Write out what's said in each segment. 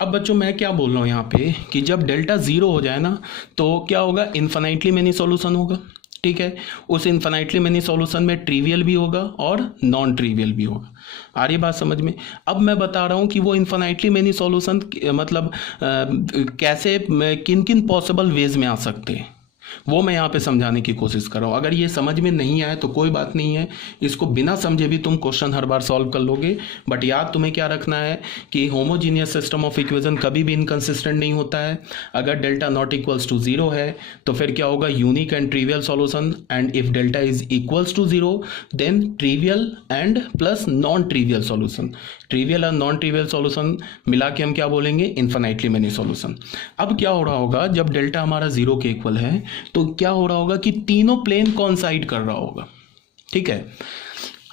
अब बच्चों मैं क्या बोल रहा हूँ यहाँ पे कि जब डेल्टा ज़ीरो हो जाए ना तो क्या होगा, इन्फिनाइटली मैनी सॉल्यूशन होगा। ठीक है, उस इन्फिनाइटली मैनी सॉल्यूशन में ट्रिवियल भी होगा और नॉन ट्रिवियल भी होगा। आ रही बात समझ में? अब मैं बता रहा हूँ कि वो इन्फिनाइटली मैनी सॉल्यूशन मतलब कैसे, किन किन पॉसिबल वेज में आ सकते हैं, वो मैं यहाँ पे समझाने की कोशिश कर रहा हूँ। अगर ये समझ में नहीं आए तो कोई बात नहीं है, इसको बिना समझे भी तुम क्वेश्चन हर बार सॉल्व कर लोगे। बट याद तुम्हें क्या रखना है कि होमोजीनियस सिस्टम ऑफ इक्वेशन कभी भी इनकंसिस्टेंट नहीं होता है। अगर delta not equals to zero है तो फिर क्या होगा, unique and trivial solution, and if delta is equals to zero then trivial and plus non trivial solution. Trivial और नॉन ट्रिवियल सॉल्यूशन मिला के हम क्या बोलेंगे, इन्फिनाइटली मैनी सॉल्यूशन। अब क्या हो रहा होगा, जब डेल्टा हमारा जीरो के इक्वल है तो क्या हो रहा होगा कि तीनों प्लेन कॉन्साइड कर रहा होगा। ठीक है,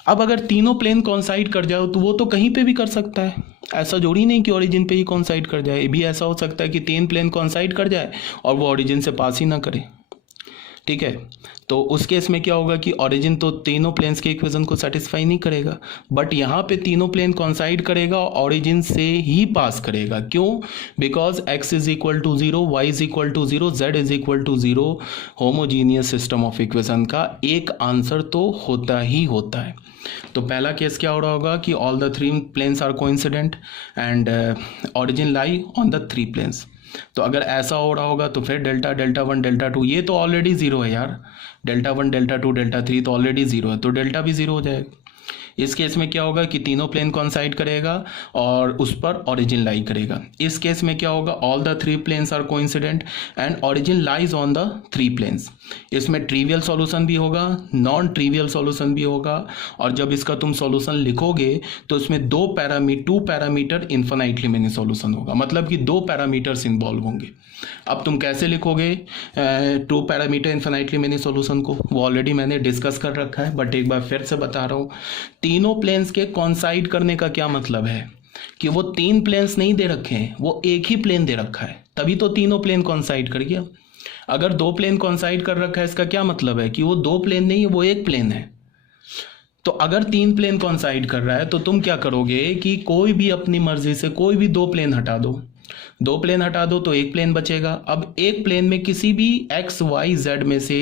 अब अगर तीनों प्लेन कॉन्साइड कर जाओ तो वो तो कहीं पे भी कर सकता है, ऐसा जरूरी नहीं कि ओरिजिन पे ही कॉन्साइड कर जाए। ये भी ऐसा हो सकता है कि तीन प्लेन कॉन्साइड कर जाए और वो ओरिजिन से पास ही ना करे। ठीक है, तो उस केस में क्या होगा कि ओरिजिन तो तीनों प्लेन्स के इक्वेशन को सेटिस्फाई नहीं करेगा, बट यहाँ पे तीनों प्लेन कॉन्साइड करेगा और ओरिजिन से ही पास करेगा। क्यों? Because x is equal to zero, y is equal to zero, z is equal to zero. Homogeneous system of equation का एक आंसर तो होता ही होता है। तो पहला केस क्या हो रहा होगा कि all the three planes are coincident and origin lie on the three planes. तो अगर ऐसा हो रहा होगा तो फिर delta, delta one, delta two, ये तो ऑलरेडी जीरो है यार। Delta one, delta two, delta three तो ऑलरेडी जीरो है, तो डेल्टा भी जीरो हो जाएगा। इस केस में क्या होगा कि तीनों प्लेन कॉन्साइड करेगा और उस पर ओरिजिन लाई करेगा। इस केस में क्या होगा, all the three planes are coincident and origin lies on the three planes. इसमें ट्रिवियल सॉल्यूशन भी होगा, नॉन ट्रिवियल सॉल्यूशन भी होगा, और जब इसका तुम सॉल्यूशन लिखोगे तो इसमें two parameter infinitely many solution होगा, मतलब कि दो पैरामीटर्स इन्वॉल्व होंगे। अब तुम कैसे लिखोगे two parameter infinitely many solution को, वो ऑलरेडी मैंने डिस्कस कर रखा है, बट एक बार फिर से बता रहा हूँ। तीनों प्लेन्स के कॉन्साइड करने का क्या मतलब है कि वो तीन प्लेन्स नहीं दे रखे हैं, वो एक ही प्लेन दे रखा है, तभी तो तीनों प्लेन कॉन्साइड कर गया। अगर दो प्लेन कॉन्साइड कर रखा है, इसका क्या मतलब है कि वो दो प्लेन नहीं है, वो एक प्लेन है। तो अगर तीन प्लेन कॉन्साइड कर रहा है तो तुम क्या करोगे कि कोई भी अपनी मर्जी से कोई भी दो प्लेन हटा दो, दो प्लेन हटा दो तो एक प्लेन बचेगा। अब एक प्लेन में किसी भी एक्स वाई जेड में से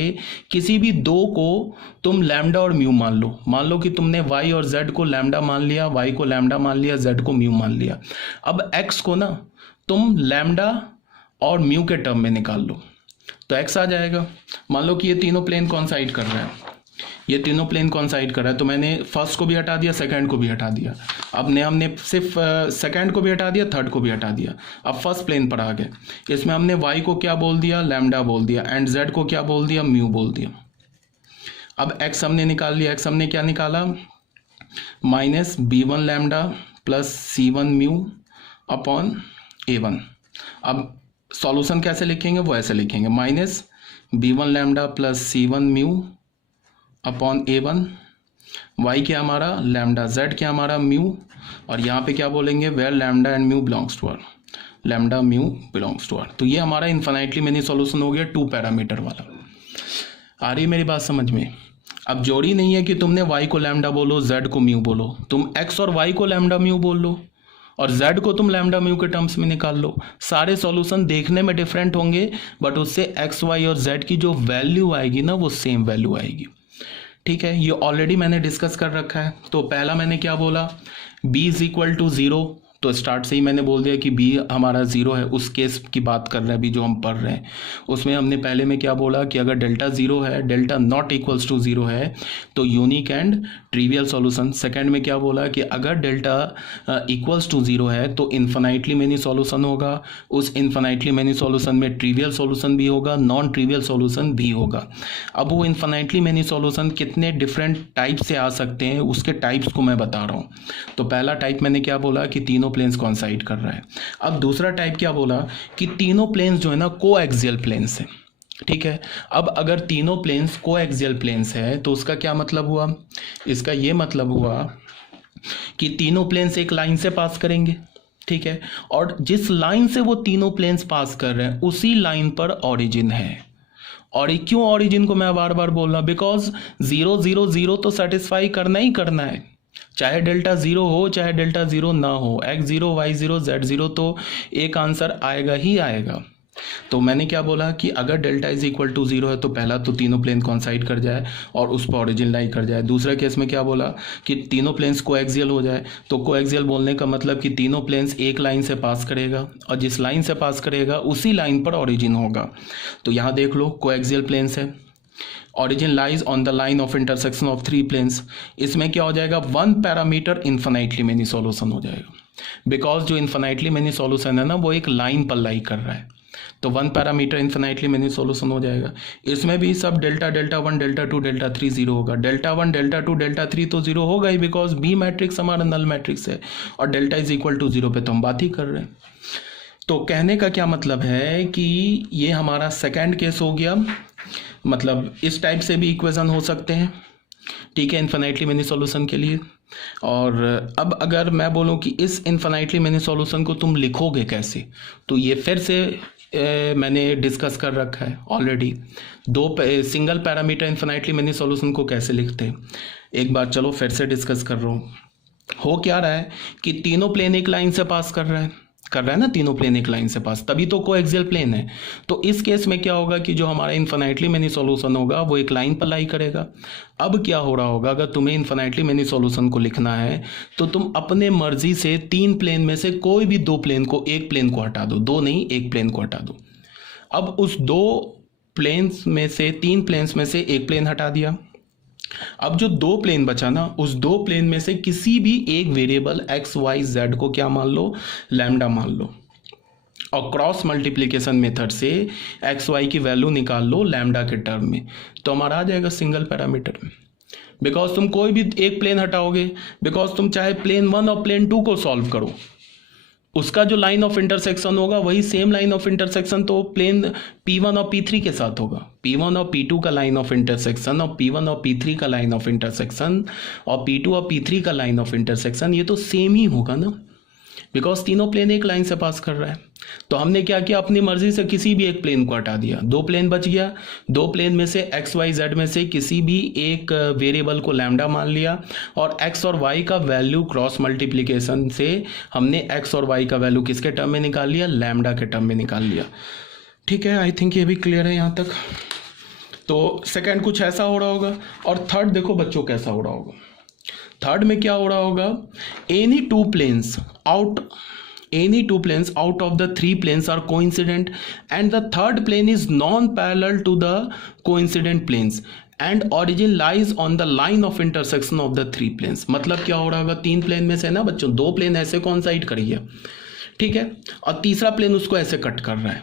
किसी भी दो को तुम लैम्डा और म्यू मान लो। मान लो कि तुमने वाई और जेड को लैम्डा मान लिया, वाई को लैम्डा मान लिया, जेड को म्यू मान लिया। अब एक्स को ना तुम लैम्डा और म्यू के टर्म में निकाल लो तो एक्स आ जाएगा। मान लो कि ये तीनों प्लेन कॉन्साइड कर रहे हैं, ये तीनों प्लेन कॉन्साइड कर रहा है, तो मैंने फर्स्ट को भी हटा दिया, सेकंड को भी हटा दिया। अब ने हमने सिर्फ सेकंड को भी हटा दिया, थर्ड को भी हटा दिया। अब फर्स्ट प्लेन पर आ गए, इसमें हमने वाई को क्या बोल दिया, लैम्डा बोल दिया, एंड जेड को क्या बोल दिया, म्यू बोल दिया। अब एक्स हमने निकाल लिया, एक्स हमने क्या निकाला, minus b1 lambda plus c1 mu upon a1। अब सॉल्यूशन कैसे लिखेंगे, वो ऐसे लिखेंगे, minus b1 lambda plus c1 mu upon a1। y क्या हमारा लैम्डा, z क्या हमारा म्यू, और यहाँ पे क्या बोलेंगे, where lambda and mu belongs to R, lambda mu belongs to R. तो ये हमारा इन्फिनाइटली मैनी सॉल्यूशन हो गया टू पैरामीटर वाला। आ रही मेरी बात समझ में? अब जोड़ी नहीं है कि तुमने y को लैम्डा बोलो, z को म्यू बोलो, तुम x और y को लैम्डा म्यू बोल लो और z को तुम लैम्डा म्यू के टर्म्स में निकाल लो। सारे सॉल्यूशन देखने में डिफरेंट होंगे बट उससे x, y और z की जो वैल्यू आएगी ना वो सेम वैल्यू आएगी। ठीक है, ये ऑलरेडी मैंने डिस्कस कर रखा है। तो पहला मैंने क्या बोला, b is equal to zero, तो स्टार्ट से ही मैंने बोल दिया कि b हमारा जीरो है। उस केस की बात कर रहे हैं अभी जो हम पढ़ रहे हैं, उसमें हमने पहले में क्या बोला कि अगर डेल्टा जीरो है, delta not equals to zero है तो unique and trivial solution. Second में क्या बोला कि अगर डेल्टा इक्वल्स टू जीरो है तो इन्फिनाइटली मैनी सॉल्यूशन होगा, उस इन्फिनाइटली मैनी सॉल्यूशन में ट्रिवियल सॉल्यूशन भी होगा, नॉन ट्रिवियल सॉल्यूशन भी होगा। अब वो इन्फिनाइटली मैनी सॉल्यूशन कितने डिफरेंट टाइप से आ सकते हैं उसके टाइप्स को मैं बता रहा हूँ। तो पहला टाइप मैंने क्या बोला कि तीनों प्लेन्स कॉन्साइड कर रहा है। अब दूसरा टाइप क्या बोला कि तीनों प्लेन्स जो है ना कोएक्सियल प्लेन्स है। ठीक है, अब अगर तीनों प्लेन्स कोएक्सियल प्लेन्स है तो उसका क्या मतलब हुआ, इसका ये मतलब हुआ कि तीनों प्लेन्स एक लाइन से पास करेंगे। ठीक है, और जिस लाइन से वो तीनों प्लेन्स पास कर रहे हैं उसी लाइन पर ओरिजिन है। और क्यों ओरिजिन को मैं बार बार बोल रहा हूं, बिकॉज 0 0 0 तो सेटिस्फाई करना ही करना है। चाहे डेल्टा ज़ीरो हो चाहे डेल्टा ज़ीरो ना हो, x0 y0 z0 तो एक आंसर आएगा ही आएगा। तो मैंने क्या बोला कि अगर delta is equal to zero है तो पहला तो तीनों प्लेन कॉन्साइड कर जाए और उस पर ओरिजिन लाई कर जाए। दूसरा केस में क्या बोला कि तीनों प्लेन्स कोएक्सियल हो जाए। तो कोएक्सियल बोलने का मतलब कि तीनों प्लेन्स एक लाइन से पास करेगा और जिस लाइन से पास करेगा उसी लाइन पर ओरिजिन होगा। तो यहाँ देख लो कोएक्सियल प्लेन्स है, origin lies on the line of intersection of three planes. इसमें क्या हो जाएगा, one parameter infinitely many solution हो जाएगा, बिकॉज जो इन्फिनाइटली मेनी सॉल्यूशन है ना वो एक लाइन पर लाई कर रहा है। तो one parameter infinitely many solution हो जाएगा। इसमें भी सब delta delta one delta two delta three zero होगा। Delta one delta two delta three तो जीरो होगा ही, बिकॉज बी मैट्रिक्स हमारा नल मैट्रिक्स है और delta is equal to zero पे तो हम बात ही कर रहे हैं। तो कहने का क्या मतलब है कि ये हमारा सेकेंड केस हो गया। मतलब इस टाइप से भी इक्वेशन हो सकते हैं, ठीक है, इन्फिनाइटली मेनी सॉल्यूशन के लिए। और अब अगर मैं बोलूं कि इस इन्फिनाइटली मेनी सॉल्यूशन को तुम लिखोगे कैसे, तो ये फिर से मैंने डिस्कस कर रखा है already. Single parameter infinitely many solution को कैसे लिखते हैं, एक बार चलो फिर से डिस्कस कर रहा हूँ। हो क्या रहा है कि तीनों प्लेन एक लाइन से पास कर रहा है ना, तीनों प्लेन एक लाइन से पास, तभी तो कोएक्सियल प्लेन है। तो इस केस में क्या होगा कि जो हमारा इन्फिनाइटली मेनी सॉल्यूशन होगा वो एक लाइन पर लाई करेगा। अब क्या हो रहा होगा, अगर तुम्हें इन्फिनाइटली मेनी सॉल्यूशन को लिखना है तो तुम अपने मर्जी से तीन प्लेन में से कोई भी दो प्लेन को, एक प्लेन को हटा दो, दो नहीं एक प्लेन को हटा दो। अब उस दो प्लेन्स में से, तीन प्लेन्स में से एक प्लेन हटा दिया। अब जो दो प्लेन बचा ना, उस दो प्लेन में से किसी भी एक वेरिएबल एक्स वाई जेड को क्या मान लो, लैम्डा मान लो, और क्रॉस मल्टीप्लिकेशन मेथड से एक्स वाई की वैल्यू निकाल लो लैम्डा के टर्म में, तो हमारा आ जाएगा सिंगल पैरामीटर में। बिकॉज तुम कोई भी एक प्लेन हटाओगे, बिकॉज तुम चाहे प्लेन वन और प्लेन टू को सॉल्व करो, उसका जो लाइन ऑफ इंटरसेक्शन होगा वही सेम लाइन ऑफ इंटरसेक्शन तो प्लेन P1 और P3 के साथ होगा। P1 और P2 का लाइन ऑफ इंटरसेक्शन और P1 और P3 का लाइन ऑफ इंटरसेक्शन और P2 और P3 का लाइन ऑफ इंटरसेक्शन ये तो सेम ही होगा ना, बिकॉज तीनों प्लेन एक लाइन से पास कर रहा है। तो हमने क्या किया, अपनी मर्जी से किसी भी एक प्लेन को हटा दिया, दो प्लेन बच गया, दो प्लेन में से एक्स वाई जेड में से किसी भी एक वेरिएबल को लैम्डा मान लिया और एक्स और वाई का वैल्यू क्रॉस मल्टीप्लिकेशन से हमने एक्स और वाई का वैल्यू किसके टर्म में निकाल लिया, लैम्डा के टर्म में निकाल लिया। ठीक है, आई थिंक ये भी क्लियर है यहाँ तक। तो सेकेंड कुछ ऐसा हो रहा होगा। और थर्ड देखो बच्चों कैसा हो रहा होगा। थर्ड में क्या हो रहा होगा, any two planes out of the three planes are coincident and the third plane is non-parallel to the coincident planes and origin lies on the line of intersection of the three planes। मतलब क्या हो रहा होगा, तीन plane में से ना बच्चों दो प्लेन ऐसे कॉन्साइड करिए, ठीक है, और तीसरा प्लेन उसको ऐसे कट कर रहा है,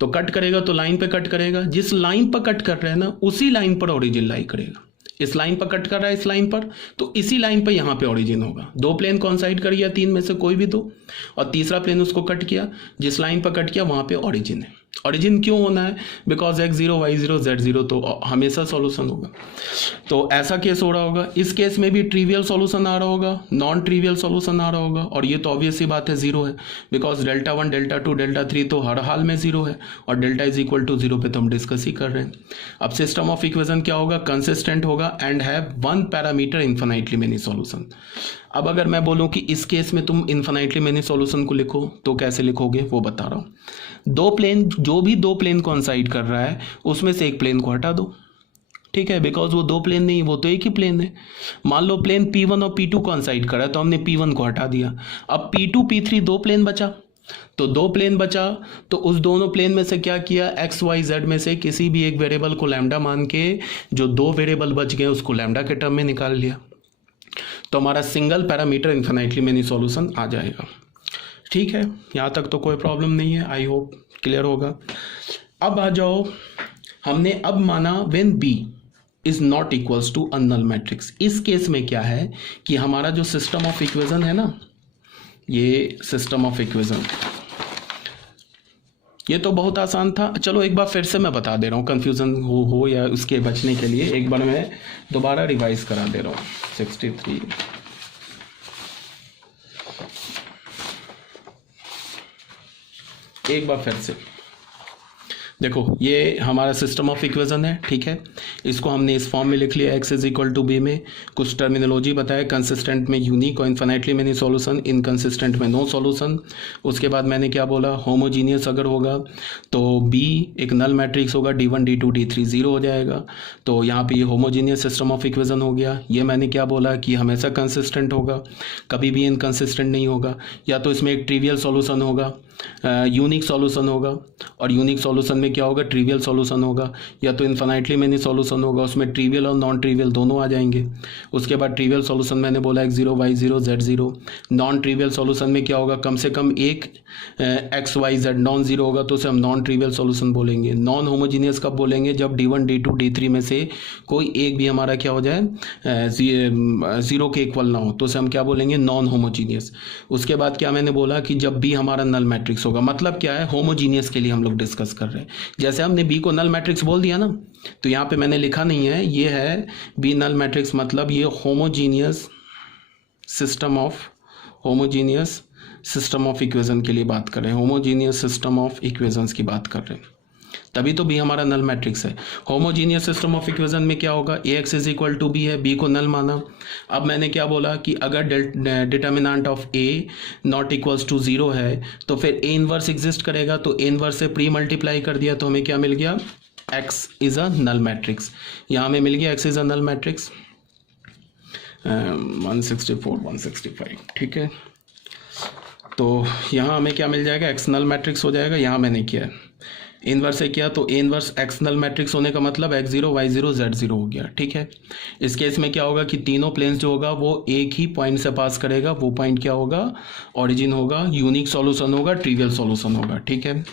तो कट करेगा तो लाइन पे कट करेगा, जिस लाइन पर कट कर रहे हैं ना उसी लाइन पर ओरिजिन लाई करेगा। इस लाइन पर कट कर रहा है इस लाइन पर, तो इसी लाइन पर यहाँ पे ओरिजिन होगा। दो प्लेन कॉन्साइड कर गया तीन में से कोई भी दो, और तीसरा प्लेन उसको कट किया, जिस लाइन पर कट किया वहाँ पे ओरिजिन है। ओरिजिन क्यों होना है, बिकॉज x0 y0 z0 तो हमेशा सॉल्यूशन होगा। तो ऐसा केस हो रहा होगा। इस केस में भी ट्रिवियल सॉल्यूशन आ रहा होगा, नॉन ट्रिवियल सॉल्यूशन आ रहा होगा, और ये तो ऑब्वियस सी बात है जीरो है, because delta one delta two delta three तो हर हाल में जीरो है और delta is equal to zero पे तो हम डिस्कस ही कर रहे हैं। अब सिस्टम ऑफ इक्वेशन क्या होगा, कंसिस्टेंट होगा and have one parameter infinitely many solution. अब अगर मैं बोलूं कि इस केस में तुम इन्फिनाइटली मेनी सॉल्यूशन को लिखो तो कैसे लिखोगे वो बता रहा हूं। दो प्लेन, जो भी दो प्लेन कॉन्साइड कर रहा है उसमें से एक प्लेन को हटा दो, ठीक है, बिकॉज वो दो प्लेन नहीं, वो तो एक ही प्लेन है। मान लो प्लेन P1 और P2 कॉन्साइड कर रहा है तो हमने P1 को हटा दिया। अब P2 P3 दो प्लेन बचा, तो दो प्लेन बचा तो उस दोनों प्लेन में से क्या किया, एक्स वाई जेड में से किसी भी एक वेरिएबल को लैम्डा मान के जो दो वेरिएबल बच गए उसको लैम्डा के टर्म में निकाल लिया, तो हमारा single parameter infinitely many solution आ जाएगा। ठीक है, यहाँ तक तो कोई प्रॉब्लम नहीं है, आई होप क्लियर होगा। अब आ जाओ, हमने अब माना when B is not equals to a null matrix. इस केस में क्या है कि हमारा जो सिस्टम ऑफ इक्वेशन है ना, ये सिस्टम ऑफ इक्वेशन ये तो बहुत आसान था। चलो एक बार फिर से मैं बता दे रहा हूँ, कंफ्यूजन हो या उसके बचने के लिए एक बार मैं दोबारा रिवाइज करा दे रहा हूँ। 63 एक बार फिर से देखो, ये हमारा सिस्टम ऑफ इक्वेशन है, ठीक है। इसको हमने इस फॉर्म में लिख लिया, x is equal to B में कुछ टर्मिनोलॉजी बताया, कंसिस्टेंट में यूनिक और इन्फिनिटली मेनी सॉल्यूशन, इनकंसिस्टेंट में नो सॉल्यूशन। उसके बाद मैंने क्या बोला, होमोजीनियस अगर होगा तो B एक नल मैट्रिक्स होगा, D1 D2 D3 0 हो जाएगा। तो यहाँ पे ये होमोजीनियस सिस्टम ऑफ इक्वेशन हो गया। ये मैंने क्या बोला कि हमेशा कंसिस्टेंट होगा, कभी भी इनकंसिस्टेंट नहीं होगा। या तो इसमें एक ट्रिवियल सॉल्यूशन होगा, यूनिक सॉल्यूशन होगा, और यूनिक सॉल्यूशन में क्या होगा, ट्रिवियल सॉल्यूशन होगा। या तो इन्फिनिटली मेनी सॉल्यूशन होगा, उसमें ट्रिवियल और नॉन ट्रिवियल दोनों आ जाएंगे। उसके बाद ट्रिवियल सॉल्यूशन मैंने बोला x0 y0 z0। Non trivial solution में क्या होगा, कम से कम एक x y z non zero होगा, तो उसे हम नॉन ट्रिवियल सॉल्यूशन बोलेंगे। नॉन होमोजीनियस कब बोलेंगे, जब D1 D2 D3 में से कोई एक भी हमारा क्या हो जाए, जीरो के इक्वल ना हो, तो उसे हम क्या बोलेंगे, नॉन होमोजीनियस। उसके बाद क्या मैंने बोला कि जब B हमारा नल मैट्रिक्स होगा, मतलब क्या है, होमोजीनियस के लिए हम लोग डिस्कस कर रहे हैं। जैसे हमने B को नल मैट्रिक्स बोल दिया ना, तो यहाँ पे मैंने लिखा नहीं है, ये है B नल मैट्रिक्स, मतलब ये होमोजीनियस सिस्टम ऑफ इक्वेशन के लिए बात कर रहे हैं, होमोजीनियस सिस्टम ऑफ इक्वेशंस की बात कर रहे हैं, तभी तो B हमारा नल मैट्रिक्स है। होमोजीनियस सिस्टम ऑफ इक्वेशन में क्या होगा, Ax is equal to B है, B को नल माना। अब मैंने क्या बोला कि अगर determinant of A not equals to 0 है तो फिर A इनवर्स एग्जिस्ट करेगा, तो A इनवर्स से प्री मल्टीप्लाई कर दिया तो हमें क्या मिल गया, X is a null matrix. यहाँ हमें मिल गया X is a null matrix 164 165, ठीक है। तो यहाँ हमें क्या मिल जाएगा, एक्स नल मैट्रिक्स हो जाएगा। यहाँ मैंने किया इनवर्स से किया, तो A inverse X null matrix होने का मतलब x0 y0 z0 हो गया, ठीक है। इस केस में क्या होगा कि तीनों प्लेन्स जो होगा वो एक ही पॉइंट से पास करेगा, वो पॉइंट क्या होगा, ओरिजिन होगा, यूनिक सॉल्यूशन होगा, ट्रिवियल सॉल्यूशन होगा, ठीक है।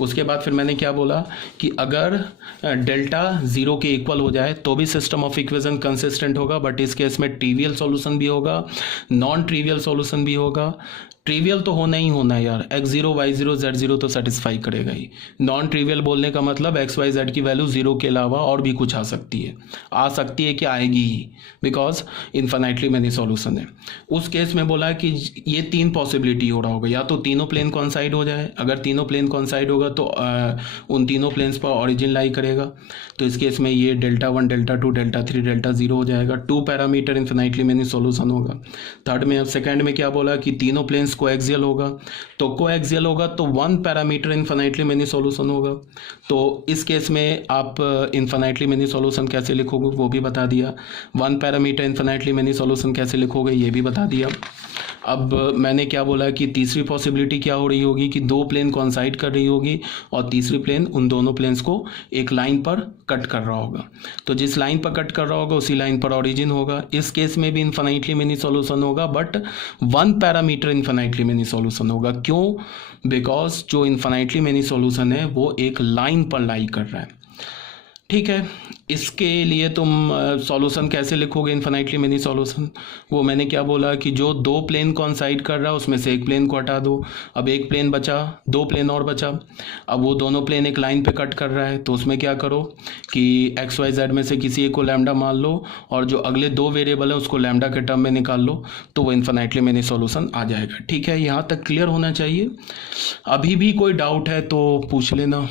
उसके बाद फिर मैंने क्या बोला कि अगर डेल्टा 0 के इक्वल हो जाए तो भी सिस्टम ऑफ इक्वेशन कंसिस्टेंट होगा, बट इस केस में ट्रिवियल सॉल्यूशन भी होगा, नॉन ट्रिवियल सॉल्यूशन भी होगा। ट्रिवियल तो होना ही होना है यार, x0 y0 z0 तो सेटिस्फाई करेगा ही। नॉन ट्रिवियल बोलने का मतलब x y z की वैल्यू 0 के अलावा और भी कुछ आ सकती है कि आएगी ही, बिकॉज इन्फिनिटली मेनी सॉल्यूशन है। उस केस में बोला कि ये तीन पॉसिबिलिटी हो रहा होगा, या तो तीनों प्लेन कॉन्साइड हो जाए, अगर तीनों प्लेन कॉन्साइड होगा तो उन तीनों प्लेन्स पर ऑरिजिन लाई करेगा, तो इस केस में ये Δ1 Δ2 Δ3 Δ0 हो जाएगा। 2 पैरामीटर इन्फिनिटली मेनी सॉल्यूशन होगा। थर्ड में, अब सेकेंड में क्या बोला कि तीनों प्लेन्स कोएक्सियल होगा, तो कोएक्सियल होगा तो 1 पैरामीटर इन्फिनिटली मेनी सॉल्यूशन होगा। तो इस केस में आप इन्फिनिटली मेनी सॉल्यूशन कैसे लिखोगे वो भी बता दिया, 1 पैरामीटर इन्फिनिटली मेनी सॉल्यूशन कैसे लिखोगे ये भी बता दिया। अब मैंने क्या बोला कि तीसरी पॉसिबिलिटी क्या हो रही होगी कि दो प्लेन कॉन्साइड कर रही होगी और तीसरी प्लेन उन दोनों प्लेन्स को एक लाइन पर कट कर रहा होगा, तो जिस लाइन पर कट कर रहा होगा उसी लाइन पर ऑरिजिन होगा। इस केस में भी इन्फिनिटली मेनी सॉल्यूशन होगा, but 1 parameter infinitely many solution होगा। क्यों? बिकॉज जो इन्फिनिटली मेनी सॉल्यूशन है वो एक लाइन पर लाई कर रहा है, ठीक है। इसके लिए तुम सॉल्यूशन कैसे लिखोगे इन्फिनिटली मेनी सॉल्यूशन, वो मैंने क्या बोला कि जो दो प्लेन कॉन्साइड कर रहा है उसमें से एक प्लेन को हटा दो, अब एक प्लेन बचा, दो प्लेन और बचा, अब वो दोनों प्लेन एक लाइन पे कट कर रहा है, तो उसमें क्या करो कि एक्स वाई जेड में से किसी एक को लैम्डा मान लो और जो अगले दो वेरिएबल है उसको लैम्डा के टर्म में निकाल लो, तो वो इन्फिनिटली मेनी सॉल्यूशन आ जाएगा, ठीक है। यहाँ तक क्लियर होना चाहिए। अभी भी कोई डाउट है तो पूछ लेना।